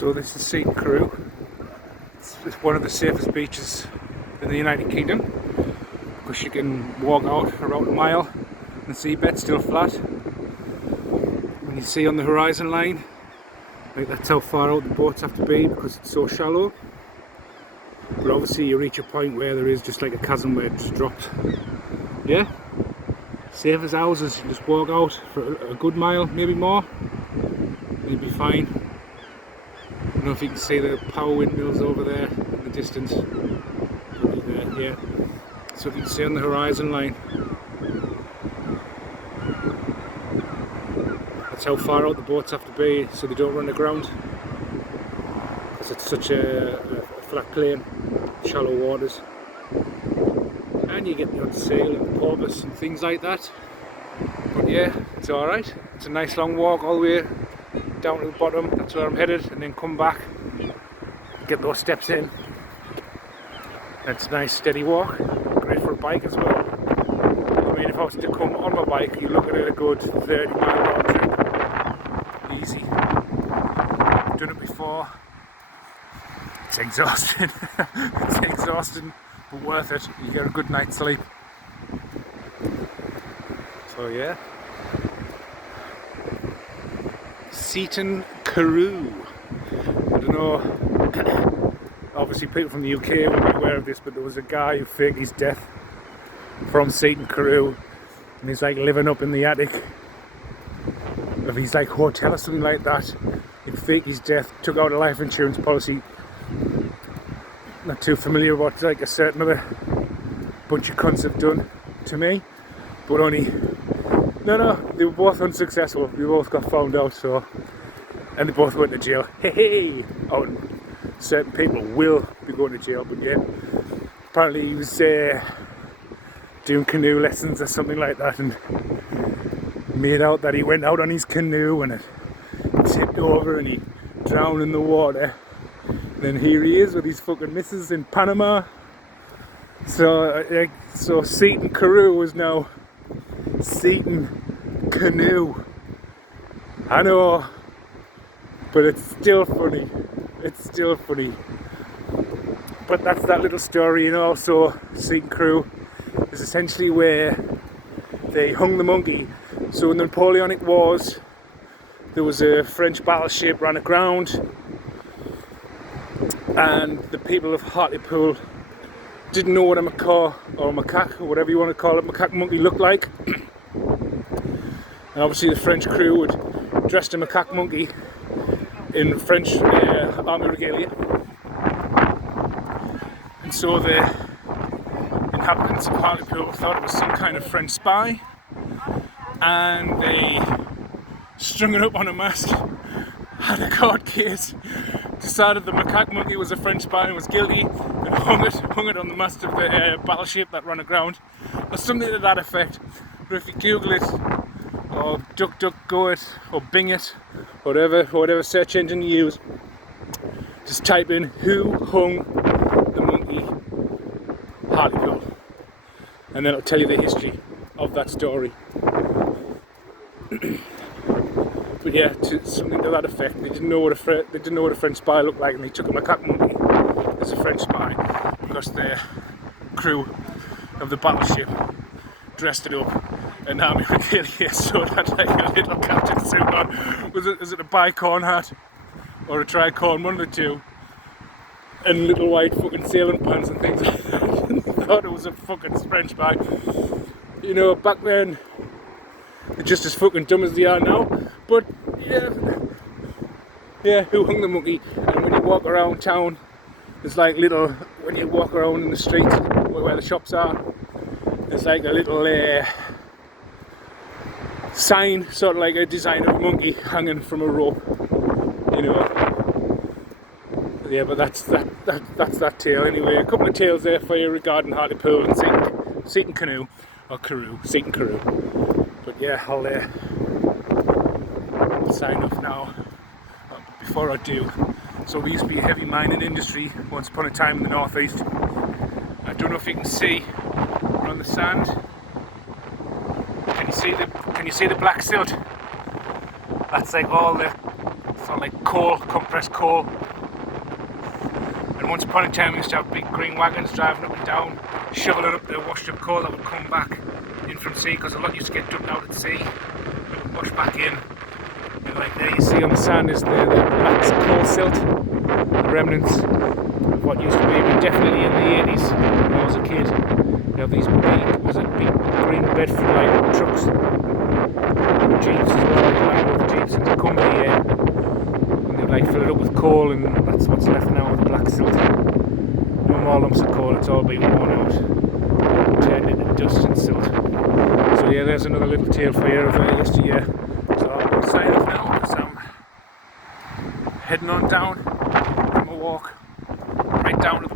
So this is Seaton Carew. It's one of the safest beaches in the United Kingdom because you can walk out around a mile and the seabed's still flat. When you see on the horizon line, like that's how far out the boats have to be because it's so shallow. But obviously you reach a point where there is just like a chasm where it just drops. Yeah, safe as houses. You just walk out for a good mile, maybe more, and you'll be fine. I don't know if you can see the power windmills over there in the distance. Yeah. So if you can see on the horizon line, that's how far out the boats have to be so they don't run aground. Because it's such a flat plain, shallow waters. And you get the odd sail and porpoise and things like that. But yeah, it's alright. It's a nice long walk all the way down to the bottom. That's where I'm headed, and then come back, get those steps in. It's a nice steady walk, great for a bike as well. I mean, if I was to come on my bike, you're looking at a good 30-mile round trip. Easy. I've done it before. It's exhausting. It's exhausting, but worth it. You get a good night's sleep. So yeah. Seaton Carew. I don't know, obviously people from the UK will be aware of this, but there was a guy who faked his death from Seaton Carew, and he's like living up in the attic of his like hotel or something like that. He'd faked his death, took out a life insurance policy. Not too familiar with what like a certain other bunch of cunts have done to me, but only no, they were both unsuccessful. They both got found out, so, and they both went to jail. Hey! Oh, and certain people will be going to jail, but yeah. Apparently he was doing canoe lessons or something like that, and made out that he went out on his canoe and it tipped over and he drowned in the water. And then here he is with his fucking missus in Panama. So Seaton Carew is now Seaton Canoe. I know, but it's still funny. It's still funny. But that's that little story, you know. So Seaton Carew is essentially where they hung the monkey. So in the Napoleonic Wars, there was a French battleship ran aground, and the people of Hartlepool didn't know what a macaw or macaque or whatever you want to call it, macaque monkey looked like. And obviously the French crew would dress the macaque monkey in French army regalia. And so the inhabitants of Hartlepool thought it was some kind of French spy, and they strung it up on a mast, had a court case, decided the macaque monkey was a French spy and was guilty, and hung it on the mast of the battleship that ran aground, or something to that effect. But if you Google it, or DuckDuckGo it, or Bing it, whatever search engine you use, just type in "who hung the monkey Hartlepool," and then it'll tell you the history of that story. But yeah, something to that effect. They didn't know what a French spy looked like, and they took a macaque monkey as a French spy because the crew of the battleship dressed it up in army regalia, so it had like a little captain suit on. Was it a bicorn hat or a tricorn, one of the two, and little white fucking sailing pants and things like that. And they thought it was a fucking French spy. You know, back then they're just as fucking dumb as they are now. But yeah, who hung the monkey? And when you walk around town, there's like when you walk around in the streets where the shops are, there's like a little sign, sort of like a design of a monkey hanging from a rope, you know. Yeah, but that's that tale anyway. A couple of tales there for you regarding Hartlepool and Seaton Canoe, or Carew, Seaton Carew. But yeah, I'll sign off now. Before I do, so we used to be a heavy mining industry once upon a time in the northeast. I don't know if you can see on the sand. Can you see the black silt? That's like all the sort of like coal, compressed coal. And once upon a time we used to have big green wagons driving up and down, shoveling up the washed up coal that would come back in from sea, because a lot used to get dumped out at sea. It would wash back in. And like there you see on the sand is the black coal silt, the remnants of what used to be, but definitely in the 80s when I was a kid. You have these big green Bedford like trucks, and jeeps as well, like Land Rover jeeps, and they come here and they like fill it up with coal, and that's what's left now of the black silt. No more lumps of coal, it's all been worn out, turned into dust and silt. So yeah, there's another little tale for you of yesteryear. So I'll go sign off now because I'm heading on down from a walk right down to the